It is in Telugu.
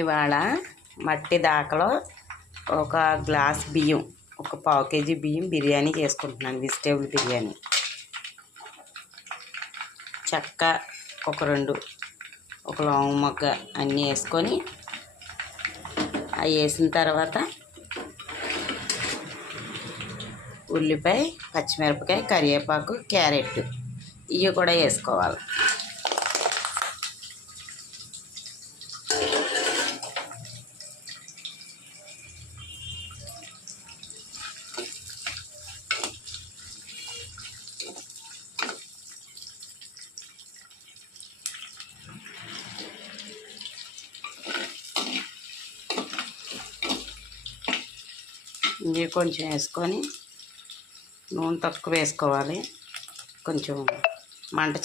ఇవాళ మట్టి దాకలో ఒక గ్లాస్ బియ్యం, ఒక పావు కేజీ బియ్యం బిర్యానీ చేసుకుంటున్నాను. వెజిటేబుల్ బిర్యానీ. చెక్క ఒక 2, ఒక లవంగ మొగ్గ అన్నీ వేసుకొని, అవి వేసిన తర్వాత ఉల్లిపాయ, పచ్చిమిరపకాయ, కరివేపాకు, క్యారెట్ ఇవి కూడా వేసుకోవాలి. ఇవి కొంచెం వేసుకొని నూనె తక్కువ వేసుకోవాలి. కొంచెం మంట